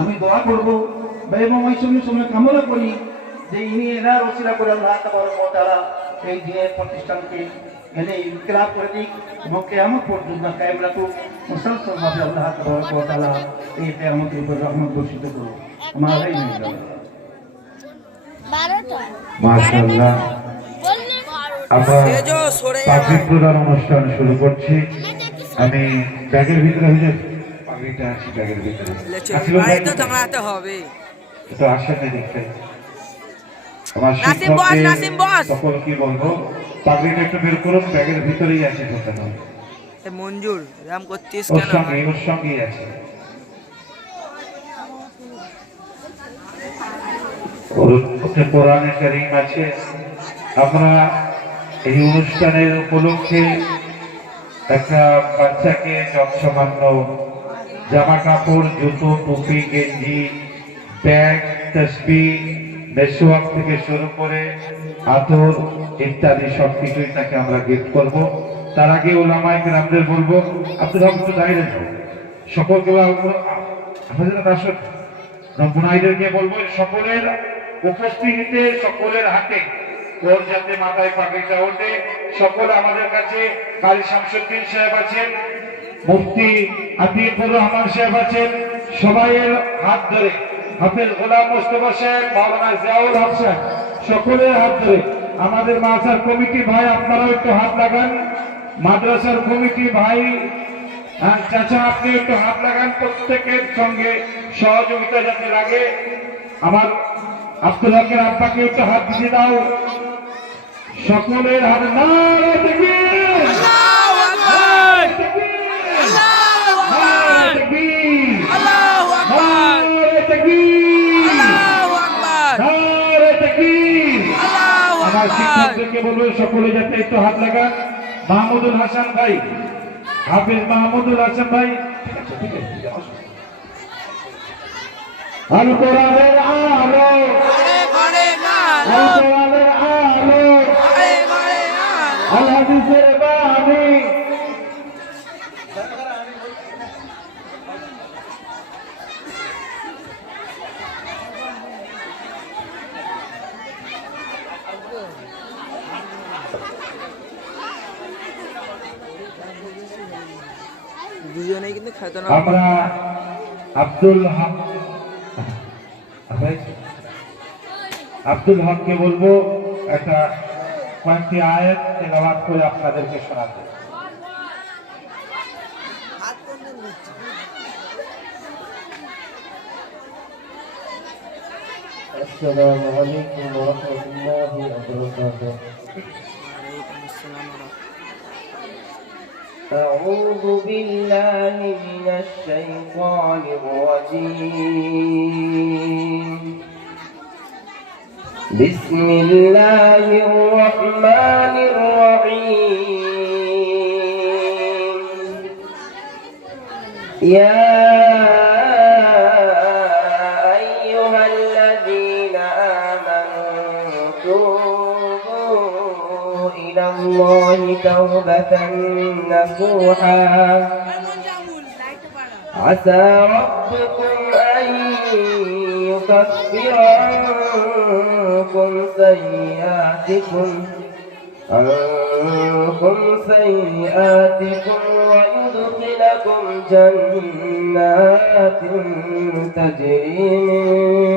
আমি দোয়া করব এবং ওই সময় কামনা করি যে ইনি এনার ওসিলা করে আল্লাহ তাবারক ওয়া তাআলা এই দিনের প্রতিষ্ঠানকে এনে ইনকিলাব করে দিক এবং কিয়ামত পর্যন্ত কায়েম রাখুক। মুসলসলভাবে আল্লাহ তাবারক ওয়া তাআলা এই কিয়ামতের উপর রহমত বর্ষিত করুক। আমার এই নিয়ে মাশাআল্লাহ, আমরা পাগড়ি প্রদান অনুষ্ঠান শুরু করছি। আমি ব্যাগের ভিতরে পাগড়িটা আছে, ব্যাগের ভিতরে তো আসেন না দেখতে। আমার সকল কি বলবো, পাগড়িটা একটু বের করুন, ব্যাগের ভিতরেই আছে ঢোকানো। মঞ্জুর রাম করছিস ওর কেন? ওর সঙ্গেই আছে, ওতে কোরআনে কারীম আছে। আমরা এই অনুষ্ঠানের উপলক্ষে একটা বাচ্চাকে যৎসামান্য জামা কাপড়, জুতো, টুপি, গেঞ্জি, ব্যাগ, তসবিহ, মেসওয়াক থেকে শুরু করে আতর ইত্যাদি সবকিছুই তাকে আমরা গিফট করব। তার আগে উলামায়ে কেরামদের বলবো, আপনারা একটু দাঁড়িয়ে যান, সকলকে আমাদের আসুন, রব্বুনাইদেরকে বলবো সকলের উপস্থিতিতে সকলের হাতে ওর যাতে মাথায় পাগড়িটা ওঠে। সকল আমাদের কাছে কারি শামসুদ্দিন সাহেব আছেন, মুফতি আতিকুর রহমান সাহেব আছেন, সবাইয়ের হাত ধরে হাফেজ গোলাম মোস্তফা সাহেব, মাওলানা জিয়াউল হক সাহেব, সকলের হাত ধরে আমাদের মাদ্রাসার কমিটি ভাই আপনারাও একটু হাত লাগান, মাদ্রাসার কমিটি ভাই চাচা আপনি একটু হাত লাগান, প্রত্যেকের সঙ্গে সহযোগিতা যাতে লাগে। আমার আব্দুল হকের আব্বাকে একটু হাত দিয়ে দাও, সকলের হাত। নারে তাকবীর, আল্লাহু আকবার, আল্লাহু আকবার, আল্লাহু আকবার, নারে তাকবীর, আল্লাহু আকবার, নারে তাকবীর, আল্লাহু আকবার। আমার শিক্ষকদেরকে বলবো সকলে যাতে একটু হাত লাগান। মাহমুদুল হাসান ভাই, হাফেজ মাহমুদুল হাসান ভাই, ঠিক আছে আল কোরআনের আলো, আল কোরআনের আলো, আল হাদিসের বাণী। দুজনেই কিন্তু খেতে না। আমরা আব্দুল হককে বলবো একটা কয়েকটি আয়াত তেলাওয়াত করে আপনাদেরকে শোনাতে। আসসালামু আলাইকুম ওয়া রাহমাতুল্লাহি ওয়া বারাকাতুহু। أعوذ بالله من الشيطان الرجيم. بسم الله الرحمن الرحيم. يا أيها الذين آمنوا توبوا إلى الله توبة نصوحا عسى ربكم أن يكفر عنكم سيئاتكم ويدخلكم جنات تجري من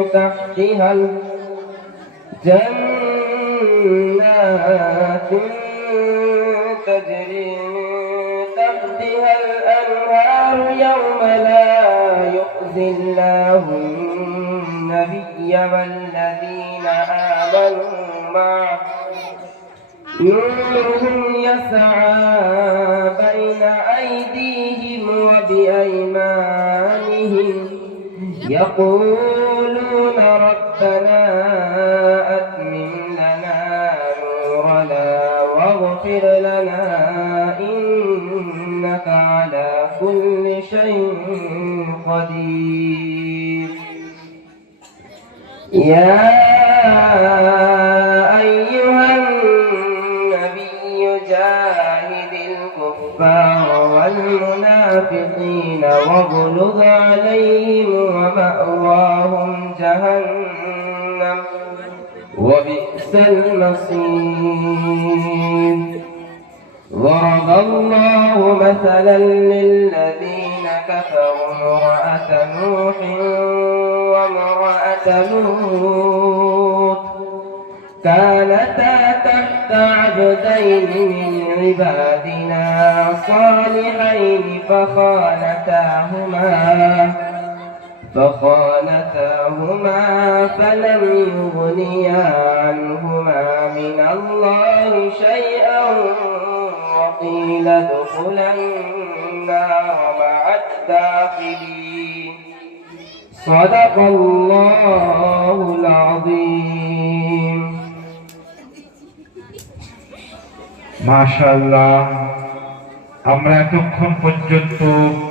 تحتها الأنهار يوم لا يخزي الله النبي والذين آمنوا معه نورهم يسعى بين أيديهم وبأيمانهم يقولون ربنا أتمم لنا نورنا واغفر لنا إنك على كل شيء قدير. يا أيها النبي جاهد الكفار والمنافقين المنافقين واغلظ عليهم ومأواهم جهنم وبئس المصير ضرب الله مثلا للذين كفروا امرأة نوح وامرأة لوط كانتا تحت عبدين من عبادنا صالحين فخانتاهما فلم يغنيا عنهما من الله شيئا وقيل ادخلا النار مع الداخلين صدق الله العظيم মাশাআল্লাহ, আমরা এতক্ষণ পর্যন্ত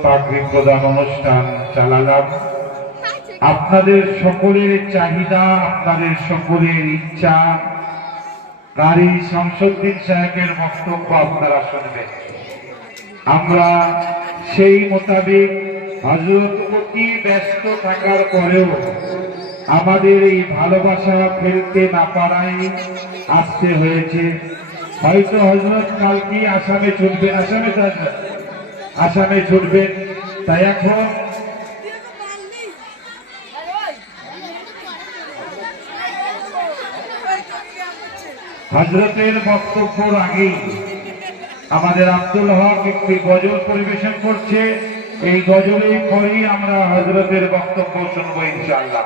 পাগড়ি প্রদান অনুষ্ঠান চালালাম। আপনাদের সকলের চাহিদা, আপনাদের সকলের ইচ্ছা, কারি শামসুদ্দিন সাহেবের বক্তব্য আপনারা শুনবেন। আমরা সেই মোতাবেক হযরত অতি ব্যস্ত থাকার পরেও আমাদের এই ভালোবাসা ফেলতে না পারায় আসতে হয়েছে। হয়তো হযরত কালকে আসামে ছুটবেন, আসামে ছুটবেন, তাই এখন হযরতের বক্তব্যের আগেই আমাদের আব্দুল হক একটি গজল পরিবেশন করছে। এই গজলের পরেই আমরা হযরতের বক্তব্য শুনবো ইনশাআল্লাহ।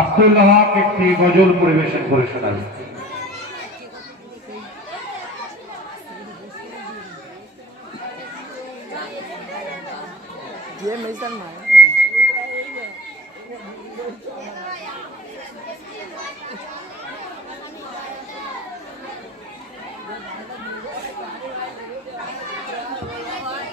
আব্দুল হক একটি গজল পরিবেশন করে শোনাবেন। Dia mesmo não.